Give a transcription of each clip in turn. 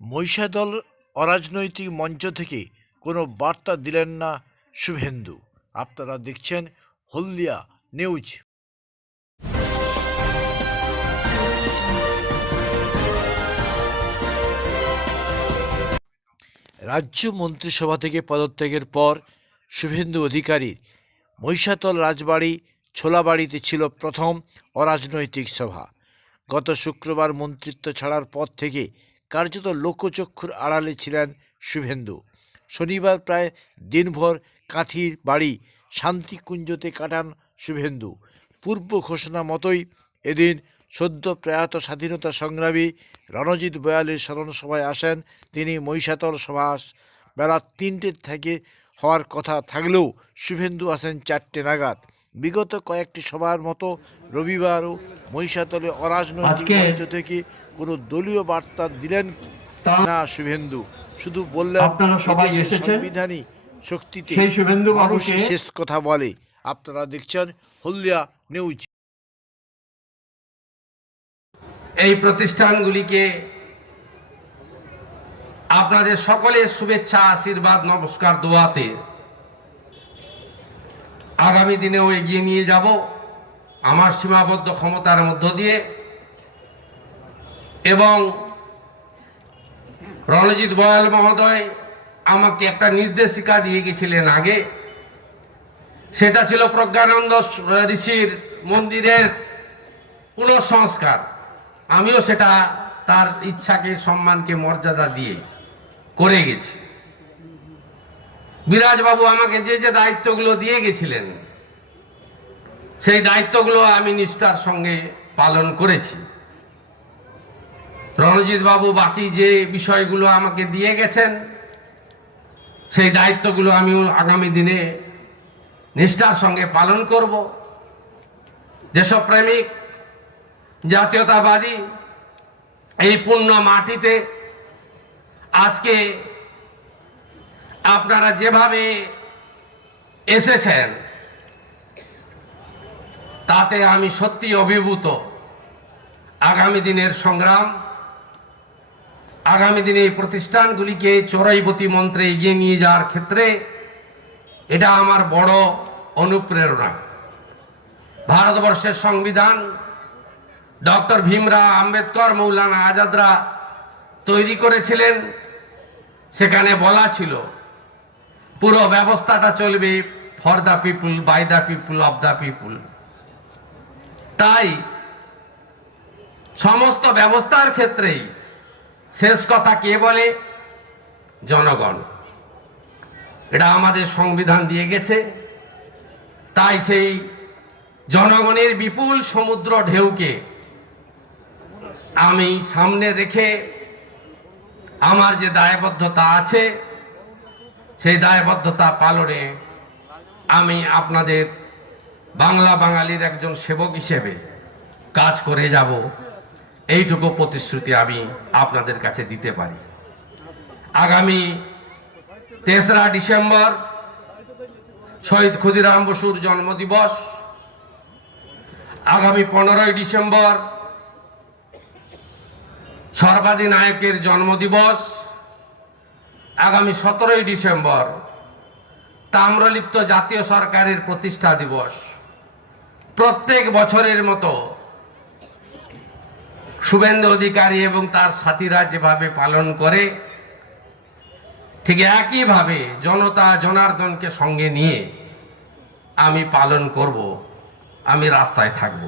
মহিষাদল অরাজনৈতিক মঞ্চ থেকে কোনো বার্তা দিলেন না শুভেন্দু। আপনারা দেখছেন হলদিয়া নিউজ। রাজ্য মন্ত্রিসভা থেকে পদত্যাগের পর শুভেন্দু অধিকারীর মহিষাতল রাজবাড়ি ছোলাবাড়িতে ছিল প্রথম অরাজনৈতিক সভা। গত শুক্রবার মন্ত্রিত্ব ছাড়ার পর থেকে কার্যত লোকচক্ষুর আড়ালে ছিলেন শুভেন্দু। শনিবার প্রায় দিনভর কাঁথির বাড়ি শান্তিকুঞ্জতে কাটান শুভেন্দু। পূর্ব ঘোষণা মতোই এদিন সদ্য প্রয়াত স্বাধীনতা সংগ্রামী রণজিৎ বয়ালের স্মরণসভায় আসেন তিনি মহিষাতল সভা বেলা তিনটে থেকে হওয়ার কথা থাকলেও শুভেন্দু আসেন চারটে নাগাদ। বিগত কয়েকটি সভার মতো রবিবারও মহিষাতলে অরাজনৈতিক মঞ্চ থেকে কোনো দলীয় বার্তা দিলেন না শুভেন্দু। শুধু বললেন। সাংবিধানিক শক্তিতে মানুষই শেষ কথা বলে। আপনারা দেখছেন হলদিয়া নিউজ। এই প্রতিষ্ঠানগুলিকে আপনাদের সকলের শুভেচ্ছা আশীর্বাদ নমস্কার দোয়াতে আগামী দিনেও এগিয়ে নিয়ে যাব। আমার সীমাবদ্ধ ক্ষমতার মধ্য দিয়ে এবং রণজিৎ বয়াল মহোদয় আমাকে একটা নির্দেশিকা দিয়ে গেছিলেন আগে। সেটা ছিল প্রজ্ঞানন্দ ঋষির মন্দিরের পুনঃসংস্কার। আমিও সেটা তার ইচ্ছাকে, সম্মানকে, মর্যাদা দিয়ে করে গেছি। বিরাজবাবু আমাকে যে যে দায়িত্বগুলো দিয়ে গেছিলেন, সেই দায়িত্বগুলো আমি নিষ্ঠার সঙ্গে পালন করেছি। রণজিৎ বাবু বাকি যে বিষয়গুলো আমাকে দিয়ে গেছেন, সেই দায়িত্বগুলো আমিও আগামী দিনে নিষ্ঠার সঙ্গে পালন করব। যেসব প্রেমিক জাতীয়তাবাদী এই পূর্ণ মাটিতে আজকে আপনারা যেভাবে এসেছেন, তাতে আমি সত্যি অভিভূত। আগামী দিনের সংগ্রাম আগামী দিনে এই প্রতিষ্ঠানগুলিকে চোরাইবতী মন্ত্রে এগিয়ে নিয়ে যাওয়ার ক্ষেত্রে এটা আমার বড় অনুপ্রেরণা। ভারতবর্ষের সংবিধান ডক্টর ভীমরা আম্বেদকর, মৌলানা আজাদরা তৈরি করেছিলেন। সেখানে বলা ছিল, পুরো ব্যবস্থাটা চলবে for the people, by the people of the people. তাই সমস্ত ব্যবস্থার ক্ষেত্রেই শেষ কথা কে বলে? জনগণ। এটা আমাদের সংবিধান দিয়ে গেছে। তাই সেই জনগণের বিপুল সমুদ্র ঢেউকে আমি সামনে রেখে আমার যে দায়বদ্ধতা আছে, সেই দায়বদ্ধতা পালনে আমি আপনাদের বাংলা বাঙালির একজন সেবক হিসেবে কাজ করে যাব। এইটুকু প্রতিশ্রুতি আমি আপনাদের কাছে দিতে পারি। আগামী তেসরা ডিসেম্বর শহীদ ক্ষুদিরাম বসুর জন্মদিবস। আগামী পনেরোই ডিসেম্বর সর্বাধিনায়কের জন্মদিবস। আগামী সতেরোই ডিসেম্বর তাম্রলিপ্ত জাতীয় সরকারের প্রতিষ্ঠা দিবস। প্রত্যেক বছরের মতো শুভেন্দু অধিকারী এবং তার সাথীরা যেভাবে পালন করে, ঠিক একইভাবে জনতা জনার্দনকে সঙ্গে নিয়ে আমি পালন করব, আমি রাস্তায় থাকব।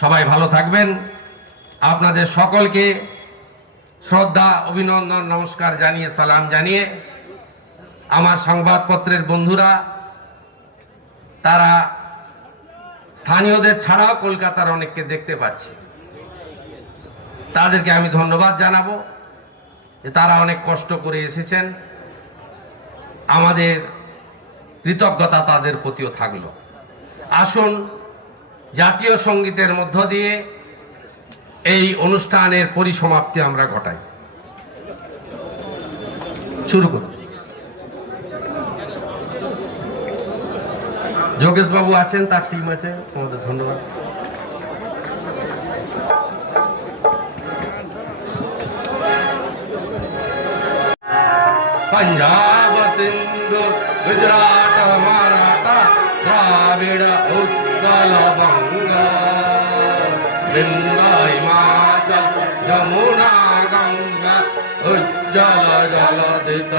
সবাই ভালো থাকবেন। আপনাদের সকলকে শ্রদ্ধা, অভিনন্দন, নমস্কার জানিয়ে, সালাম জানিয়ে আমার সংবাদপত্রের বন্ধুরা, তারা স্থানীয়দের ছাড়াও কলকাতার অনেককে দেখতে পাচ্ছি। তাদেরকে আমি ধন্যবাদ জানাব যে তারা অনেক কষ্ট করে এসেছেন। আমাদের কৃতজ্ঞতা তাদের প্রতিও থাকল। আসুন, জাতীয় সঙ্গীতের মধ্য দিয়ে এই অনুষ্ঠানের পরিসমাপ্তি আমরা ঘটাই। শুরু করুন। যোগেশবাবু আছেন, তার টিম আছে, তোমাদের ধন্যবাদ। पञ्जाब सिन्धु गुजरात महाराष्ट्र द्राविड उत्कल मराठिण हिमाचल गङ्गुना गङ्गा उज्जल उच्च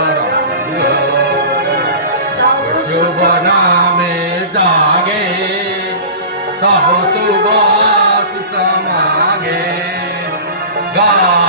शुभ नामे जागे सः गा